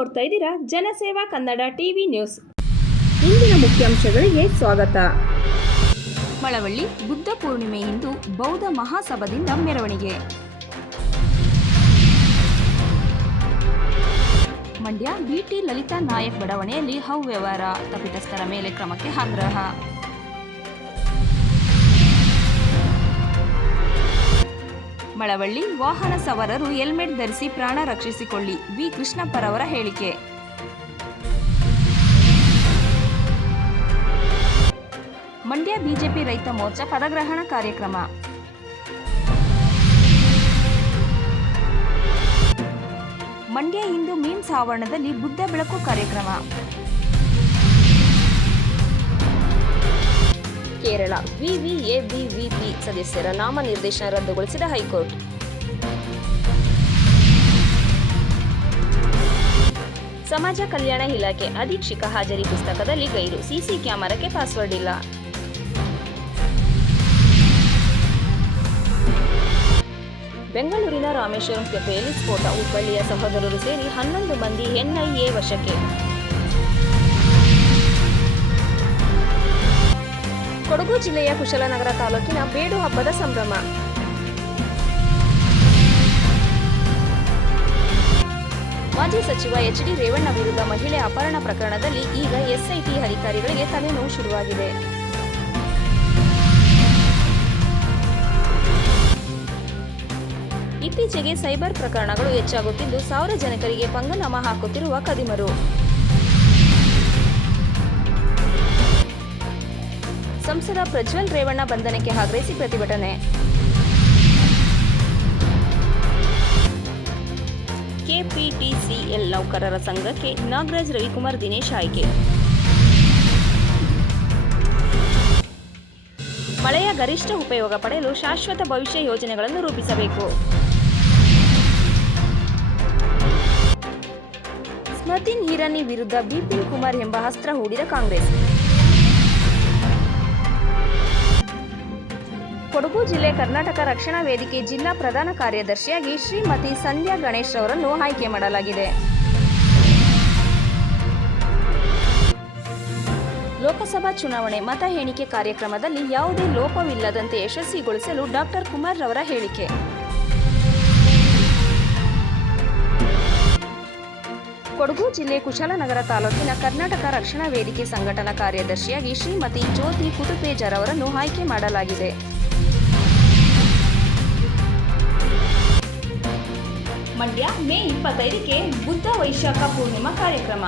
ನೋಡ್ತಾ ಇದ್ದೀರಾ ಜನಸೇವಾ ಕನ್ನಡ ಟಿವಿ ನ್ಯೂಸ್. ಇಂದಿನ ಮುಖ್ಯಾಂಶಗಳಿಗೆ ಸ್ವಾಗತ. ಮಳವಳ್ಳಿ ಬುದ್ಧ ಪೂರ್ಣಿಮೆ ಇಂದು ಬೌದ್ಧ ಮಹಾಸಭಾದಿಂದ ಮೆರವಣಿಗೆ. ಮಂಡ್ಯ ಬಿಟಿ ಲಲಿತಾ ನಾಯಕ್ ಬಡಾವಣೆಯಲ್ಲಿ ಅವ್ಯವಹಾರ, ತಪ್ಪಿತಸ್ಥರ ಮೇಲೆ ಕ್ರಮಕ್ಕೆ ಆಗ್ರಹ. ಮಳವಳ್ಳಿ ವಾಹನ ಸವಾರರು ಹೆಲ್ಮೆಟ್ ಧರಿಸಿ ಪ್ರಾಣ ರಕ್ಷಿಸಿಕೊಳ್ಳಿ, ವಿ ಕೃಷ್ಣಪ್ಪರವರ ಹೇಳಿಕೆ. ಮಂಡ್ಯ ಬಿಜೆಪಿ ರೈತ ಮೋರ್ಚಾ ಪದಗ್ರಹಣ ಕಾರ್ಯಕ್ರಮ. ಮಂಡ್ಯ ಹಿಂದೂ ಮೀನ್ಸ್ ಆವರಣದಲ್ಲಿ ಬುದ್ಧ ಬೆಳಕು ಕಾರ್ಯಕ್ರಮ. ಕೇರಳ ವಿವಿಎಬಿವಿಪಿ ಸದಸ್ಯರ ನಾಮನಿರ್ದೇಶನ ರದ್ದುಗೊಳಿಸಿದ ಹೈಕೋರ್ಟ್. ಸಮಾಜ ಕಲ್ಯಾಣ ಇಲಾಖೆ ಅಧೀಕ್ಷಕ ಹಾಜರಿ ಪುಸ್ತಕದಲ್ಲಿ ಗೈರು, ಸಿಸಿ ಕ್ಯಾಮೆರಾಕ್ಕೆ ಪಾಸ್ವರ್ಡ್ ಇಲ್ಲ. ಬೆಂಗಳೂರಿನ ರಾಮೇಶ್ವರಂ ಕೆಫೆಯಲ್ಲಿ ಸ್ಫೋಟ, ಹುಬ್ಬಳ್ಳಿಯ ಸಹೋದರರು ಸೇರಿ 11 ಮಂದಿ ಎನ್ಐಎ ವಶಕ್ಕೆ. ಕೊಡಗು ಜಿಲ್ಲೆಯ ಕುಶಾಲನಗರ ತಾಲೂಕಿನ ಬೇಡು ಹಬ್ಬದ ಸಂಭ್ರಮ. ಮಾಜಿ ಸಚಿವ ಎಚ್.ಡಿ. ರೇವಣ್ಣ ವಿರುದ್ಧ ಮಹಿಳೆ ಅಪಹರಣ ಪ್ರಕರಣದಲ್ಲಿ ಈಗ ಎಸ್ಐಟಿ ಅಧಿಕಾರಿಗಳಿಗೆ ತಲೆನೋವು ಶುರುವಾಗಿದೆ. ಇತ್ತೀಚೆಗೆ ಸೈಬರ್ ಪ್ರಕರಣಗಳು ಹೆಚ್ಚಾಗುತ್ತಿದ್ದು ಸಾರ್ವಜನಿಕರಿಗೆ ಪಂಗನಾಮ ಹಾಕುತ್ತಿರುವ ಕದಿಮರು. ಸಂಸದ ಪ್ರಜ್ವಲ್ ರೇವಣ್ಣ ಬಂಧನಕ್ಕೆ ಆಗ್ರಹಿಸಿ ಪ್ರತಿಭಟನೆ. ಕೆಪಿಟಿಸಿಎಲ್ ನೌಕರರ ಸಂಘಕ್ಕೆ ನಾಗರಾಜ್ ರವಿಕುಮಾರ್ ದಿನೇಶ್ ಆಯ್ಕೆ. ಮಳೆಯ ಗರಿಷ್ಠ ಉಪಯೋಗ ಪಡೆಯಲು ಶಾಶ್ವತ ಭವಿಷ್ಯ ಯೋಜನೆಗಳನ್ನು ರೂಪಿಸಬೇಕು. ಸ್ಮೃತಿ ಇರಾನಿ ವಿರುದ್ಧ ಬಿಪಿನ್ ಕುಮಾರ್ ಎಂಬ ಅಸ್ತ್ರ ಹೂಡಿದ ಕಾಂಗ್ರೆಸ್. ಕೊಡಗು ಜಿಲ್ಲೆ ಕರ್ನಾಟಕ ರಕ್ಷಣಾ ವೇದಿಕೆ ಜಿಲ್ಲಾ ಪ್ರಧಾನ ಕಾರ್ಯದರ್ಶಿಯಾಗಿ ಶ್ರೀಮತಿ ಸಂಧ್ಯಾ ಗಣೇಶ್ ಅವರನ್ನು ಆಯ್ಕೆ ಮಾಡಲಾಗಿದೆ. ಲೋಕಸಭಾ ಚುನಾವಣೆ ಮತ ಎಣಿಕೆ ಕಾರ್ಯಕ್ರಮದಲ್ಲಿ ಯಾವುದೇ ಲೋಪವಿಲ್ಲದಂತೆ ಯಶಸ್ವಿಗೊಳಿಸಲು ಡಾಕ್ಟರ್ ಕುಮಾರ್ ರವರ ಹೇಳಿಕೆ. ಕೊಡಗು ಜಿಲ್ಲೆ ಕುಶಾಲನಗರ ತಾಲೂಕಿನ ಕರ್ನಾಟಕ ರಕ್ಷಣಾ ವೇದಿಕೆ ಸಂಘಟನಾ ಕಾರ್ಯದರ್ಶಿಯಾಗಿ ಶ್ರೀಮತಿ ಜ್ಯೋತಿ ಕುಟುಪೇಜರ್ ಅವರನ್ನು ಆಯ್ಕೆ ಮಾಡಲಾಗಿದೆ. ಮಂಡ್ಯ ಮೇ 25ಕ್ಕೆ ಬುದ್ಧ ವೈಶಾಖ ಪೂರ್ಣಿಮಾ ಕಾರ್ಯಕ್ರಮ.